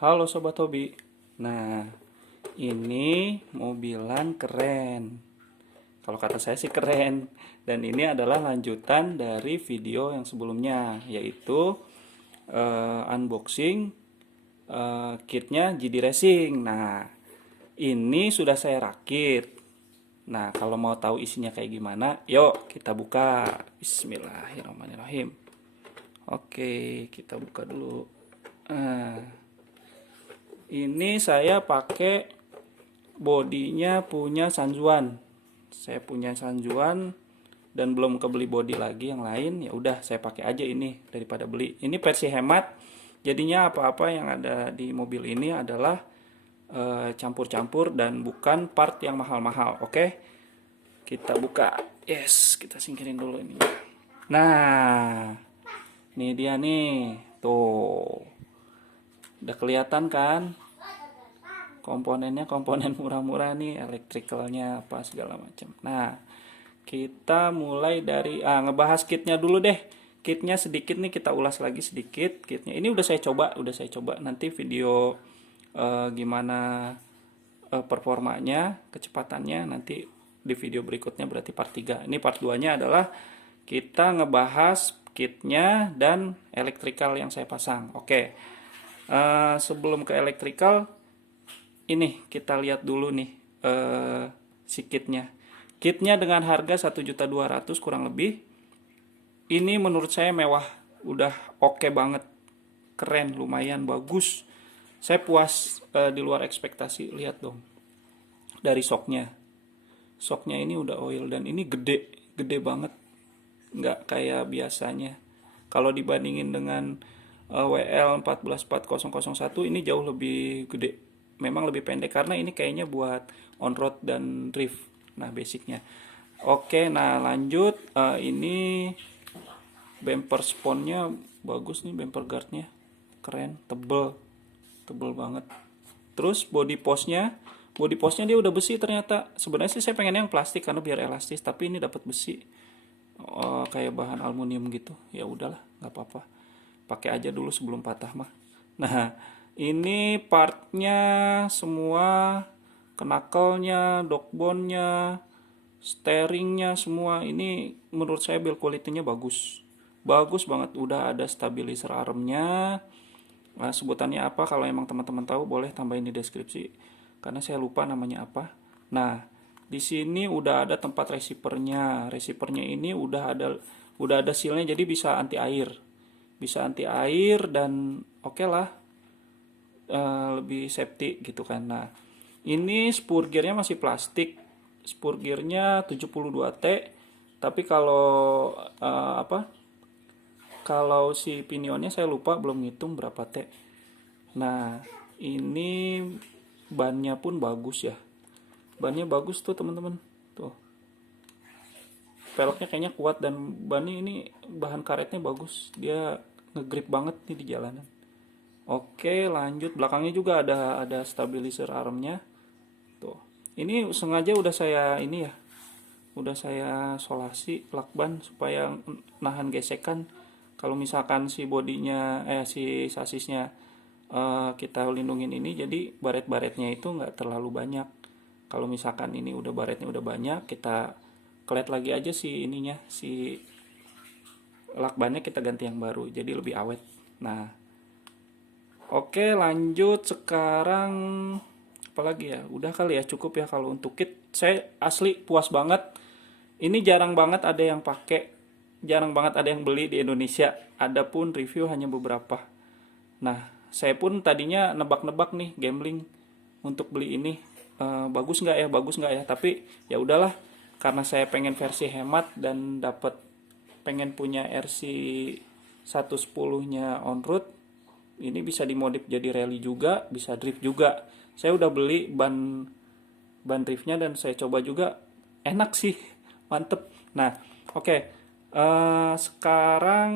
Halo Sobat Hobi. Nah, ini mobilan keren. Kalau kata saya sih keren. Dan ini adalah lanjutan dari video yang sebelumnya, yaitu unboxing kitnya GD Racing. Nah, ini sudah saya rakit. Nah, kalau mau tahu isinya kayak gimana, yuk kita buka. Bismillahirrahmanirrahim. Oke, kita buka dulu. Nah, ini saya pakai bodinya punya Sanjuan. Saya punya Sanjuan dan belum kebeli body lagi yang lain. Ya udah saya pakai aja ini daripada beli. Ini versi hemat. Jadinya apa-apa yang ada di mobil ini adalah campur-campur dan bukan part yang mahal-mahal. Oke. Kita buka. Yes, kita singkirin dulu ini. Nah, ini dia nih. Tuh. Udah kelihatan kan? Komponennya komponen murah-murah nih, elektrikalnya apa segala macam. Nah, kita mulai dari ngebahas kitnya dulu deh. Kitnya sedikit nih kita ulas lagi sedikit. Kitnya ini udah saya coba. Nanti video gimana performanya, kecepatannya nanti di video berikutnya berarti part 3. Ini part 2-nya adalah kita ngebahas kitnya dan elektrikal yang saya pasang. Oke. Sebelum ke elektrikal, ini kita lihat dulu nih si kitnya. Kitnya dengan harga 1.200.000 kurang lebih. Ini menurut saya mewah, udah oke banget, keren, lumayan bagus. Saya puas di luar ekspektasi. Lihat dong dari shocknya. Shocknya ini udah oil dan ini gede banget, nggak kayak biasanya. Kalau dibandingin dengan WL 144001 ini jauh lebih gede. Memang lebih pendek karena ini kayaknya buat on road dan drift. Nah, basicnya. Oke, nah lanjut. Ini bumper sponnya bagus nih, bumper guardnya keren, tebel banget. Terus body postnya dia udah besi ternyata. Sebenarnya sih saya pengen yang plastik karena biar elastis, tapi ini dapat besi. Kayak bahan aluminium gitu. Ya udahlah, nggak apa-apa. Pakai aja dulu sebelum patah mah. Nah, ini partnya semua, knuckle-nya, dogbone-nya, steeringnya semua. Ini menurut saya build quality-nya bagus. Bagus banget. Udah ada stabilizer armnya. Nah, sebutannya apa kalau emang teman-teman tahu boleh tambahin di deskripsi. Karena saya lupa namanya apa. Nah, di sini udah ada tempat receiver-nya. Receiver-nya ini udah ada seal-nya jadi bisa anti air. Bisa anti air dan oke lah, lebih safety gitu kan. Nah, ini spur gearnya masih plastik. Spur gearnya 72T. Tapi kalau kalau si pinionnya saya lupa, belum ngitung berapa T. Nah, ini bannya pun bagus ya. Bannya bagus tuh teman-teman. Tuh. Peloknya kayaknya kuat dan bannya ini bahan karetnya bagus. Dia ngegrip banget nih di jalanan. Oke, lanjut. Belakangnya juga ada stabilizer armnya. Tuh. Ini sengaja udah saya ini ya. Udah saya solasi lakban supaya nahan gesekan. Kalau misalkan si bodinya si sasisnya kita lindungin ini, jadi baret-baretnya itu nggak terlalu banyak. Kalau misalkan ini udah baretnya udah banyak, kita klet lagi aja si ininya, si lakbannya kita ganti yang baru, jadi lebih awet. Nah, oke lanjut sekarang apalagi ya, udah kali ya, cukup ya kalau untuk kit. Saya asli puas banget. Ini jarang banget ada yang pakai, jarang banget ada yang beli di Indonesia. Ada pun review hanya beberapa. Nah, saya pun tadinya nebak-nebak nih, gambling untuk beli ini. Bagus nggak ya, tapi ya udahlah, karena saya pengen versi hemat dan dapat pengen punya RC 110-nya on road. Ini bisa dimodif jadi rally juga, bisa drift juga. Saya udah beli ban driftnya dan saya coba juga, enak sih, mantep. Nah, oke. Sekarang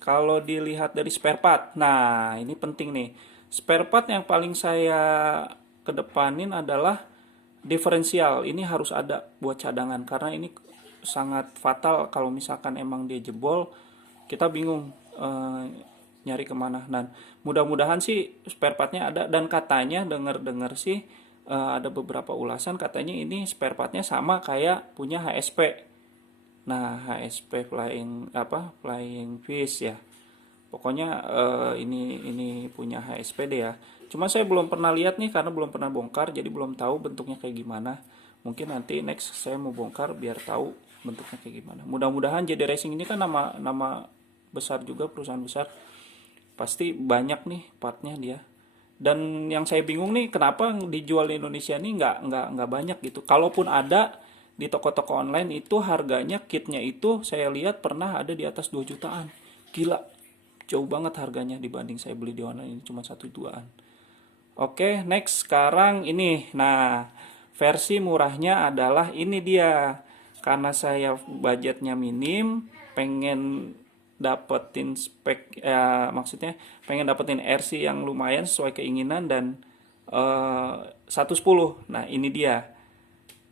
kalau dilihat dari spare part, nah ini penting nih. Spare part yang paling saya kedepanin adalah diferensial. Ini harus ada buat cadangan karena ini sangat fatal kalau misalkan emang dia jebol. Kita bingung nyari nyari kemana. Dan mudah-mudahan sih spare partnya ada, dan katanya dengar-dengar sih ada beberapa ulasan katanya ini spare partnya sama kayak punya HSP. Nah, HSP Flying Fish ya. Pokoknya ini punya HSP deh ya. Cuma saya belum pernah lihat nih karena belum pernah bongkar, jadi belum tahu bentuknya kayak gimana. Mungkin nanti next saya mau bongkar biar tahu bentuknya kayak gimana. Mudah-mudahan JD Racing ini kan nama besar juga, perusahaan besar. Pasti banyak nih partnya dia. Dan yang saya bingung nih kenapa dijual di Indonesia nih nggak banyak gitu. Kalaupun ada di toko-toko online itu harganya kitnya itu saya lihat pernah ada di atas 2 jutaan. Gila, jauh banget harganya dibanding saya beli di online ini cuma 1-2an. Oke, next sekarang ini. Nah, versi murahnya adalah ini dia. Karena saya budgetnya minim, pengen dapetin spek maksudnya pengen dapetin RC yang lumayan sesuai keinginan dan 110. Nah, ini dia.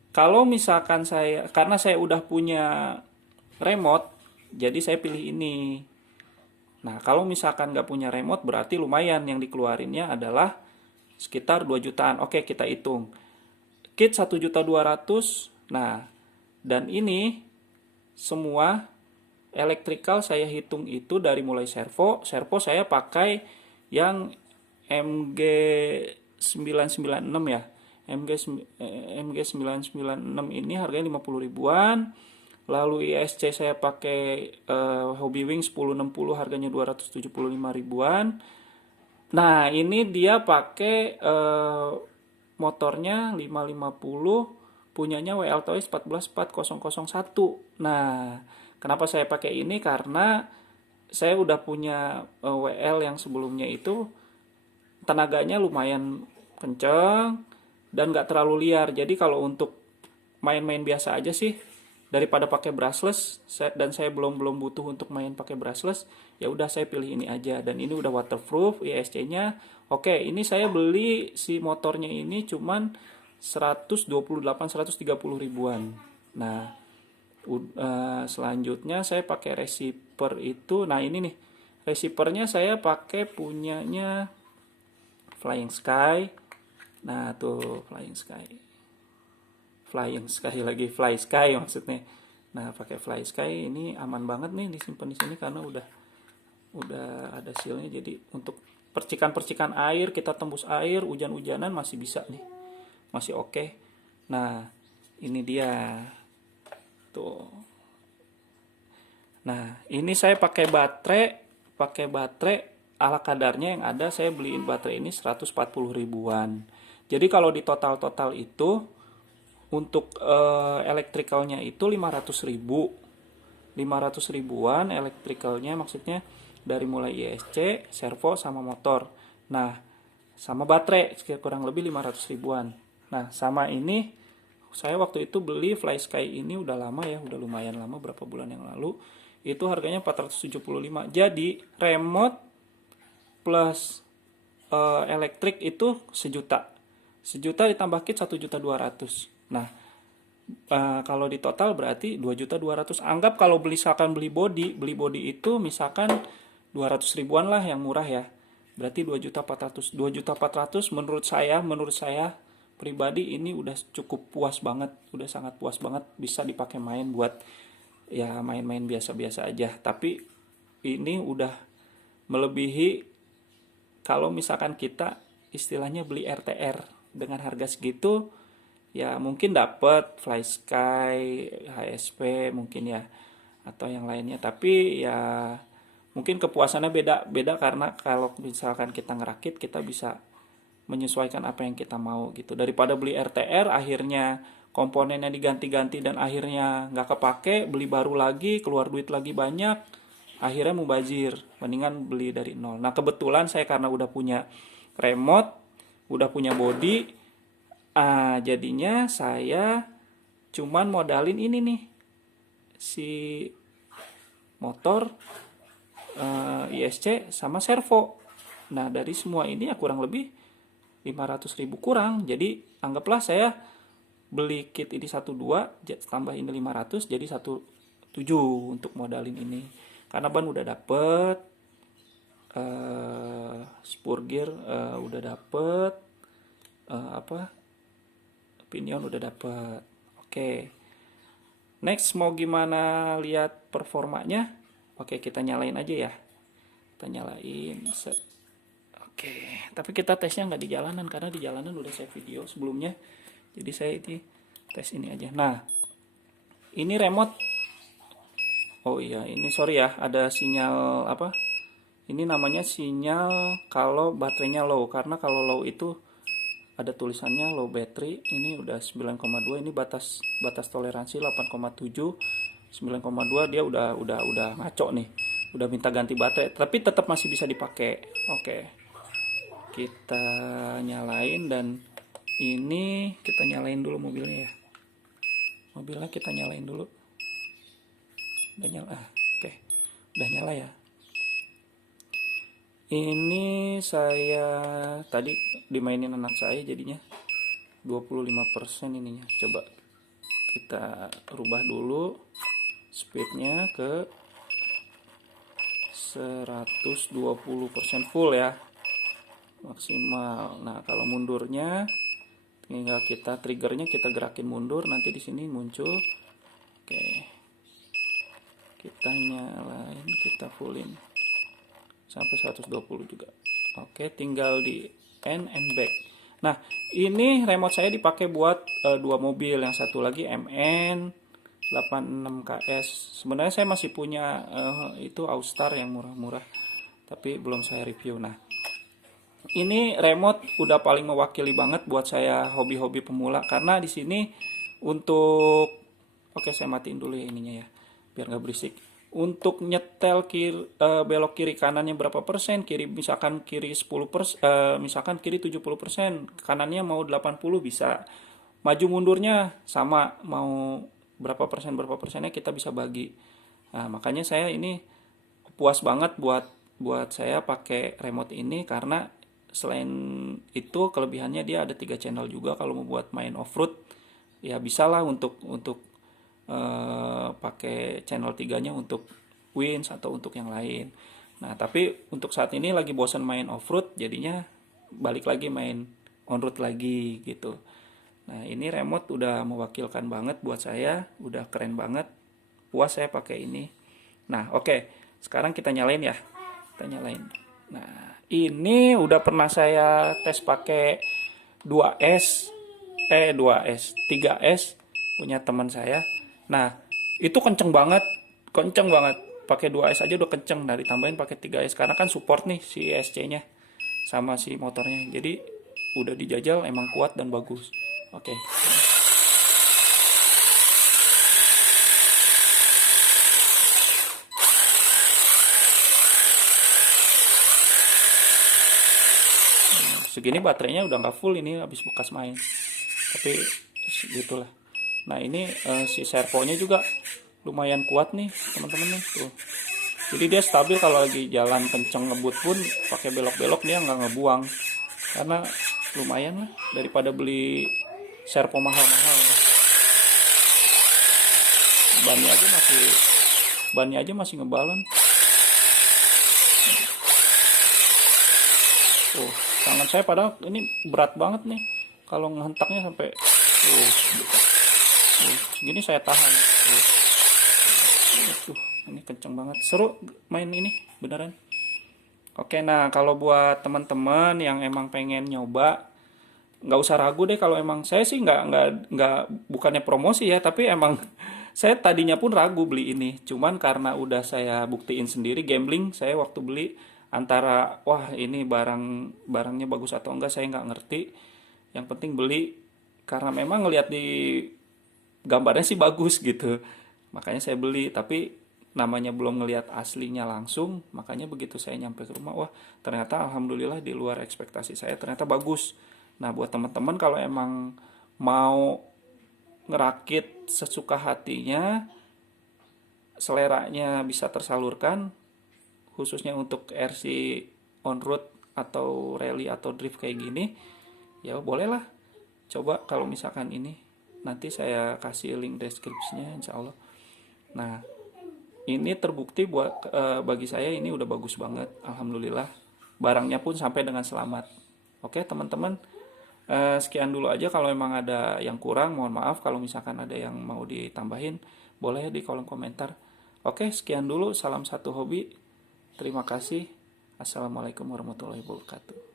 Kalau misalkan karena saya udah punya remote, jadi saya pilih ini. Nah, kalau misalkan nggak punya remote berarti lumayan yang dikeluarinnya adalah sekitar 2 jutaan. Oke, kita hitung. Kit 1.200.000. Nah, dan ini semua electrical saya hitung itu dari mulai servo saya pakai yang MG996 ya. MG996 ini harganya 50 ribuan. Lalu ISC saya pakai Hobby Wing 1060 harganya 275 ribuan. Nah, ini dia pakai motornya 550 punyanya WL Toys 144001. Nah, kenapa saya pakai ini? Karena saya udah punya WL yang sebelumnya itu tenaganya lumayan kenceng dan gak terlalu liar. Jadi kalau untuk main-main biasa aja sih, daripada pakai brushless dan saya belum butuh untuk main pakai brushless, ya udah saya pilih ini aja. Dan ini udah waterproof, ISC-nya. Oke, ini saya beli si motornya ini cuman 130 ribuan. Nah, selanjutnya saya pakai receiver itu. Nah, ini nih. Receivernya saya pakai punyanya Flying Sky. Nah, tuh Flying Sky lagi, Fly Sky maksudnya. Nah, pakai Fly Sky ini aman banget nih disimpan di sini karena udah ada sealnya. Jadi untuk percikan-percikan air, kita tembus air, hujan-hujanan masih bisa nih. Masih oke. Nah, ini dia. Tuh. Nah, ini saya pakai baterai ala kadarnya yang ada. Saya beliin baterai ini 140 ribuan. Jadi kalau di total itu untuk elektrikalnya itu 500 ribuan elektrikalnya, maksudnya dari mulai ISC, servo sama motor. Nah, sama baterai sekitar kurang lebih 500 ribuan. Nah, sama ini saya waktu itu beli Fly Sky ini udah lama ya, udah lumayan lama, berapa bulan yang lalu. Itu harganya 475. Jadi remote plus elektrik itu 1 juta ditambah kit 1.200.000. Nah, kalau di total berarti 2.200.000. Anggap kalau misalkan beli body itu misalkan 200 ribuan lah yang murah ya. Berarti 2.400.000. 2.400.000 menurut saya pribadi ini udah cukup puas banget, udah sangat puas banget, bisa dipakai main buat ya main-main biasa-biasa aja. Tapi ini udah melebihi kalau misalkan kita istilahnya beli RTR dengan harga segitu. Ya mungkin dapat Fly Sky, HSP mungkin ya, atau yang lainnya. Tapi ya mungkin kepuasannya beda karena kalau misalkan kita ngerakit, kita bisa menyesuaikan apa yang kita mau gitu. Daripada beli RTR akhirnya komponennya diganti-ganti dan akhirnya nggak kepake, beli baru lagi, keluar duit lagi banyak, akhirnya mubazir. Mendingan beli dari nol. Nah, kebetulan saya karena udah punya remote, udah punya body, jadinya saya cuman modalin ini nih, si motor, ISC sama servo. Nah, dari semua ini ya kurang lebih 500 ribu kurang. Jadi anggaplah saya beli kit ini 12 tambah ini 500 jadi 17 untuk modalin ini. Karena ban udah dapet, spur gear udah dapet, pinion udah dapet. Oke, next mau gimana lihat performanya? Oke, kita nyalain aja ya. Kita nyalain, set. Oke, tapi kita tesnya nggak di jalanan karena di jalanan udah saya video sebelumnya. Jadi saya ini tes ini aja. Nah, ini remote. Oh iya, ini sorry ya, ada sinyal apa? Ini namanya sinyal kalau baterainya low, karena kalau low itu ada tulisannya low battery. Ini udah 9,2, ini batas toleransi 8,7. 9,2 dia udah ngaco nih. Udah minta ganti baterai, tapi tetap masih bisa dipakai. Oke. Kita nyalain dan ini kita nyalain dulu mobilnya ya. Mobilnya kita nyalain dulu. Udah nyala. Oke. Udah nyala ya. Ini saya tadi dimainin anak saya jadinya 25% ininya. Coba kita rubah dulu speednya ke 120% full ya, maksimal. Nah, kalau mundurnya tinggal kita triggernya kita gerakin mundur, nanti di sini muncul. Oke, kita nyalain, kita fullin sampai 120 juga. Oke, tinggal di end and back. Nah, ini remote saya dipakai buat dua mobil, yang satu lagi MN 86KS. Sebenarnya saya masih punya itu Austar yang murah-murah, tapi belum saya review. Nah, ini remote udah paling mewakili banget buat saya hobi-hobi pemula, karena di sini untuk oke, saya matiin dulu ya ininya ya biar nggak berisik. Untuk nyetel belok kiri kanannya berapa persen, kiri misalkan kiri 10%, misalkan kiri 70%, kanannya mau 80 bisa. Maju mundurnya sama, mau berapa persennya kita bisa bagi. Nah, makanya saya ini puas banget buat saya pakai remote ini, karena selain itu kelebihannya dia ada 3 channel juga. Kalau mau buat main off-road ya bisa lah untuk pakai channel 3-nya untuk winch atau untuk yang lain. Nah, tapi untuk saat ini lagi bosan main off-road, jadinya balik lagi main on-road lagi gitu. Nah, ini remote udah mewakilkan banget buat saya, udah keren banget. Puas saya pakai ini. Nah, oke. Sekarang kita nyalain ya. Kita nyalain. Nah, ini udah pernah saya tes pakai 2S 3S punya teman saya. Nah, itu kenceng banget. Pakai 2S aja udah kenceng. Nah, ditambahin pakai 3S karena kan support nih si SC-nya sama si motornya. Jadi udah dijajal, emang kuat dan bagus. Oke. Segini baterainya udah nggak full, ini habis bekas main. Tapi gitulah. Nah, ini si servonya juga lumayan kuat nih teman-teman nih tuh. Jadi dia stabil kalau lagi jalan kenceng ngebut pun pakai belok-belok dia nggak ngebuang. Karena lumayan lah daripada beli servo mahal-mahal. Bannya aja masih ngebalon. Tuh, tangan saya padahal ini berat banget nih. Kalau ngehentaknya sampai segini saya tahan. Ini kenceng banget. Seru main ini beneran. Oke, nah kalau buat teman-teman yang emang pengen nyoba, nggak usah ragu deh. Kalau emang saya sih nggak bukannya promosi ya, tapi emang saya tadinya pun ragu beli ini. Cuman karena udah saya buktiin sendiri gambling, saya waktu beli antara wah ini barangnya bagus atau enggak saya nggak ngerti. Yang penting beli karena memang ngelihat di gambarnya sih bagus gitu. Makanya saya beli, tapi namanya belum ngelihat aslinya langsung, makanya begitu saya nyampe ke rumah, wah ternyata alhamdulillah di luar ekspektasi saya, ternyata bagus. Nah, buat teman-teman kalau emang mau ngerakit sesuka hatinya, seleranya bisa tersalurkan, khususnya untuk RC on-road atau rally atau drift kayak gini, ya bolehlah coba. Kalau misalkan ini nanti saya kasih link deskripsinya insya Allah. Nah, ini terbukti bagi saya ini udah bagus banget, alhamdulillah. barangnya pun sampai dengan selamat. Oke teman-teman, sekian dulu aja. Kalau memang ada yang kurang mohon maaf, kalau misalkan ada yang mau ditambahin boleh di kolom komentar. Oke, sekian dulu, salam satu hobi, terima kasih. Assalamualaikum warahmatullahi wabarakatuh.